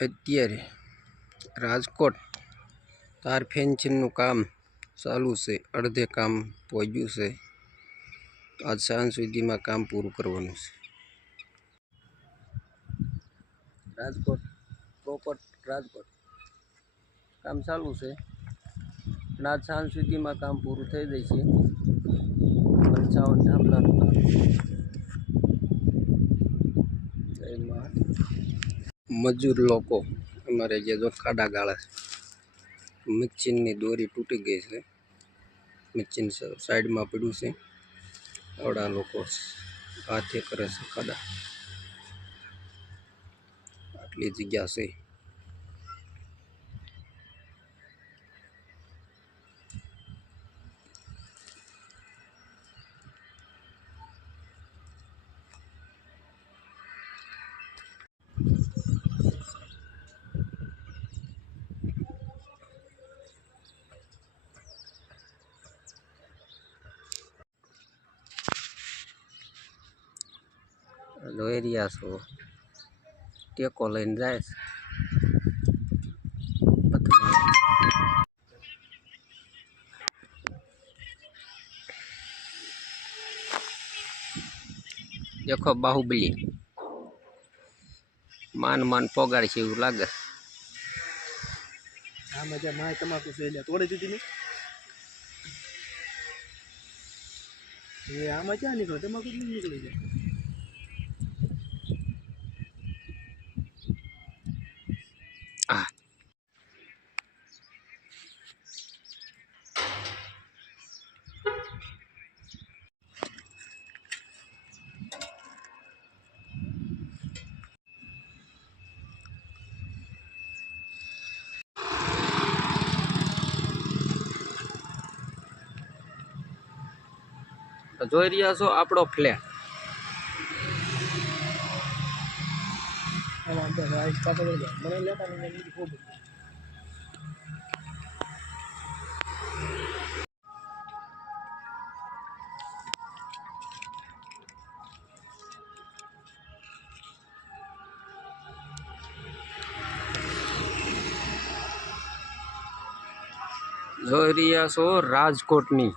અત્યારે રાજકોટ તાર ફેન્સિંગનું કામ ચાલુ છે. અડધે કામ પહોંચ્યું છે. આજ સાંજ સુધીમાં કામ પૂરું કરવાનું છે. રાજકોટ પ્રોપર રાજકોટ. કામ ચાલુ છે. અને આજ સાંજ સુધીમાં કામ પૂરું થઈ જશે પંચાવન થાંભલાનું કામ જય મા મજૂર લોકો, અમારે જે જો ખાડા ગાળે છે મચ્છીનની દોરી તૂટી ગઈ છે. મચ્છીન સાઈડમાં પડ્યું છે. આવડા લોકો હાથે કરે છે ખાડા. આટલી જગ્યા છે. રહ્યા છો? ટેકો લઈને જાય દેખો બાહુબલી. માન માન પોગાડ છે એવું લાગે આમાં જે માય તમાકુ છે એટલે તોડી દીધી એ, આમાં ક્યાં નીકળે? તમાકુ નીકળી જાય? તો જોઈ રહ્યા છો આપણો ફ્લેટ જોઈ રહ્યા છો રાજકોટની.